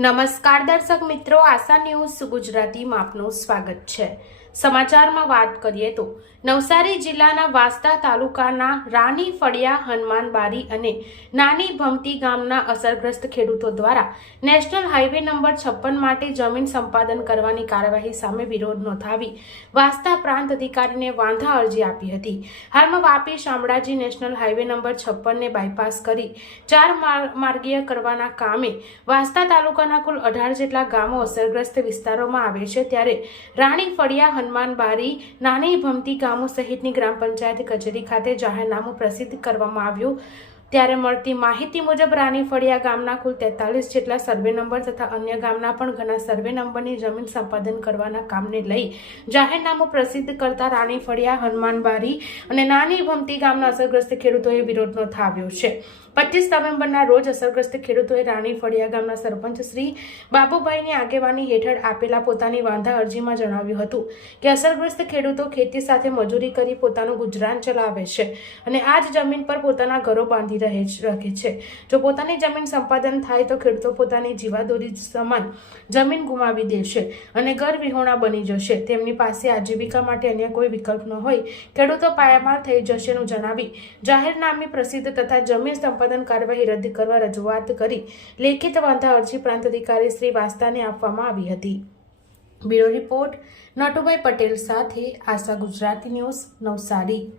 નમસ્કાર દર્શક મિત્રો, આશા ન્યૂઝ ગુજરાતીમાં આપનું સ્વાગત છે. સમાચારમાં વાત કરીએ તો, નવસારી જિલ્લાના વાસ્તા તાલુકાના રાની ફળિયા હનુમાન બારી અને નાની ભમતી ગામના અસરગ્રસ્ત ખેડૂતો દ્વારા નેશનલ હાઈવે નંબર છપ્પન માટે જમીન સંપાદન કરવાની કાર્યવાહી સામે વિરોધ નોંધાવી વાસ્તા પ્રાંત અધિકારીને વાંધા અરજી આપી હતી. હાલમાં Vapi Shamlaji national highway number છપ્પનને bypass કરી ચાર માર- માર્ગીય કરવાના કામે વાસ્તા તાલુકાના કુલ અઢાર જેટલા ગામો અસરગ્રસ્ત વિસ્તારોમાં આવે છે, ત્યારે રાણી ફળિયા હનુમાન બારી નાની ભમતી ગામો સહિતની ગ્રામ પંચાયત કચેરી ખાતે જાહેરનામું પ્રસિદ્ધ કરવામાં આવ્યું. ત્યારે મળતી માહિતી મુજબ રાની ફળિયા ગામના કુલ તેતાલીસ જેટલા સર્વે નંબર તથા અન્ય ગામના પણ ઘણા સર્વે નંબરની જમીન સંપાદન કરવાના કામને લઈ જાહેરનામું પ્રસિદ્ધ કરતા રાણી ફળિયા હનુમાન બારી અને નાની ભમતી ગામના અસરગ્રસ્ત ખેડૂતોએ વિરોધ નોંધાવ્યો છે. પચીસ નવેમ્બરના રોજ અસરગ્રસ્ત ખેડૂતોએ રાણી ફળિયા ગામના સરપંચ શ્રી બાબુભાઈની આગેવાની હેઠળ આપેલા પોતાની વાંધા અરજીમાં જણાવ્યું હતું કે અસરગ્રસ્ત ખેડૂતો ખેતી સાથે મજૂરી કરી પોતાનું ગુજરાન ચલાવે છે અને આ જ જમીન પર પોતાના ઘરો બાંધી રહે છે- રાખે છે. જો પોતાની જમીન સંપાદન થાય તો ખેડૂતો પોતાની જીવાદોરી સમાન જમીન ગુમાવી દેશે અને ઘર વિહોણા બની જશે. તેમની પાસે આજીવિકા માટે અન્ય કોઈ વિકલ્પ ન હોય. ખેડૂતો પાયામાર થઈ જશેનું જણાવી જાહેરનામી પ્રસિદ્ધ તથા જમીન સંપાદન કાર્યવાહી રદ કરવા રજૂઆત કરી લેખિત વાંધા અરજી પ્રાંત અધિકારી શ્રી વાસ્તાને આપવામાં આવી હતી. બ્યુરો રિપોર્ટ, નટુભાઈ પટેલ સાથે આશા ગુજરાતી ન્યૂઝ નવસારી.